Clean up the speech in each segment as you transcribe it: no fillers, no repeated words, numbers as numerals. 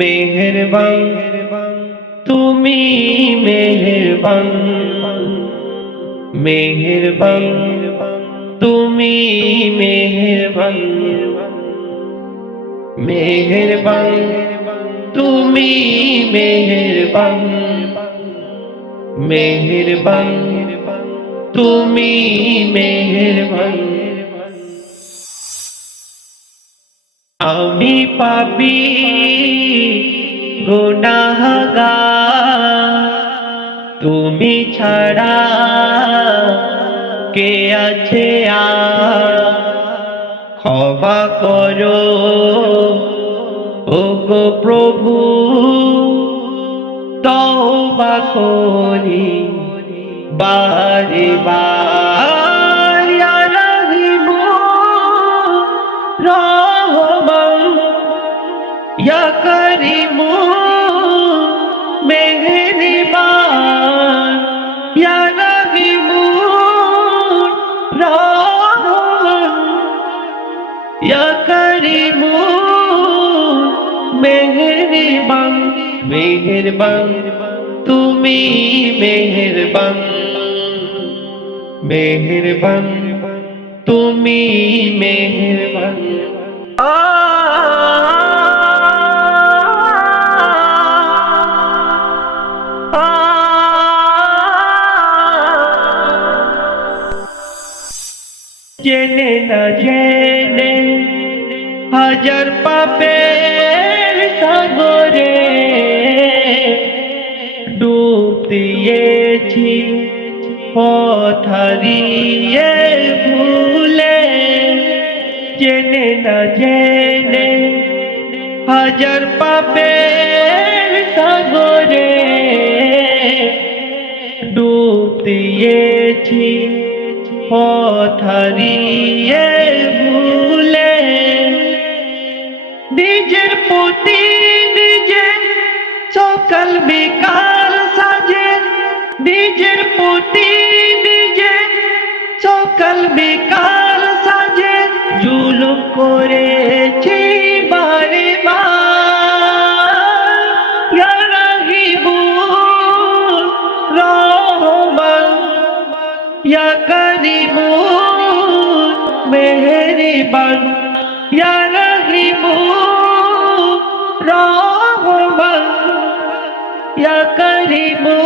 মেহেরবান তুমি মেহেরবান, মেহেরবান তুমি মেহেরবান, মেহেরবান তুমি মেহেরবান, মেহেরবান তুমি মেহেরবান। আমি পাপী গুনাহগার, তুমি ছাড়া কে আছে আর? ক্ষমা করো ওগো প্রভু, তওবা করি বারে বার। ইয়া রাহিমু রহমান, ইয়া করিমু মেহেরবান, ইয়া রাহিমু রহমান, ইয়া করিমু মেহেরবান। মেহেরবান তুমি মেহেরবান, মেহেরবান তুমি মেহেরবান। জেনে না জেনে হাজার পাপের সাগরে ডুব দিয়েছি, পথ হারিয়ে ভুলে। জেনে না জেনে হাজার পাপের সাগরে ডুব দিয়েছি, পথ হারিয়ে ভুলে। নিজের প্রতি নিজে সকাল বিকাল সাজে, নিজের প্রতি নিজে সকাল বিকাল সাজে জুলুম করেছি বারে বার। ইয়া রাহিমু রহমান, ইয়া করিমু মেহেরবান, ইয়া রাহিমু রহমান, ইয়া করিমু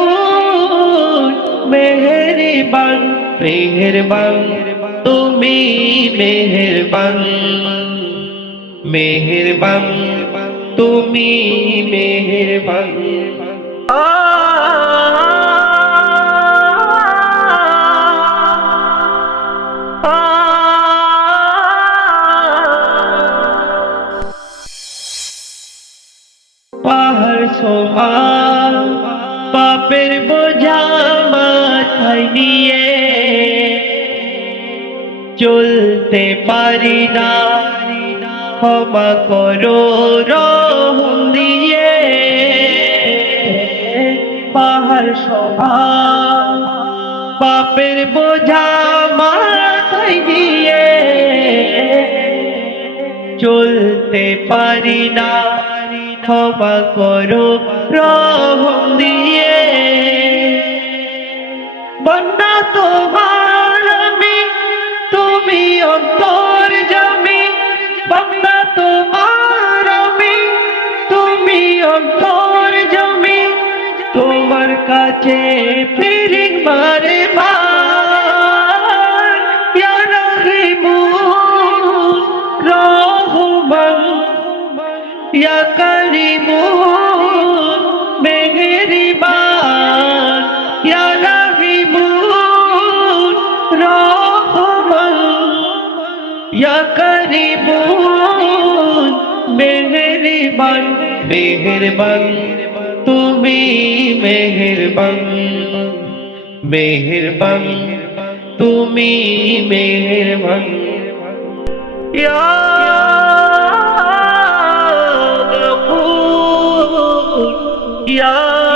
মেহেরবান। মেহেরবান তুমি মেহেরবান, মেহেরবান তুমি মেহেরবান। পাহাড় সমান পাপের বোঝা মাথায় নিয়ে চলতে পারি না, ক্ষমা করো রহম দিয়ে। পাহাড় সমান পাপের বোঝা মাথায় নিয়ে চলতে পারি না, ক্ষমা করো রহম দিয়ে। বন্যা তোমার আমি, তুমি অন্তর্যামী। বন্যা তোমার আমি, তুমি অন্তর্যামী। তোমার কাছে ফিরি বারে বার। ইয়া রাহিমু রহমান, ইয়া করিমু মেহেরবান, ইয়া রাহিমু রহমান, ইয়া করিমু মেহেরবান। মেহেরবান তুমি মেহেরবান, মেহেরবান তুমি মেহেরবান। ইয়া ইয়া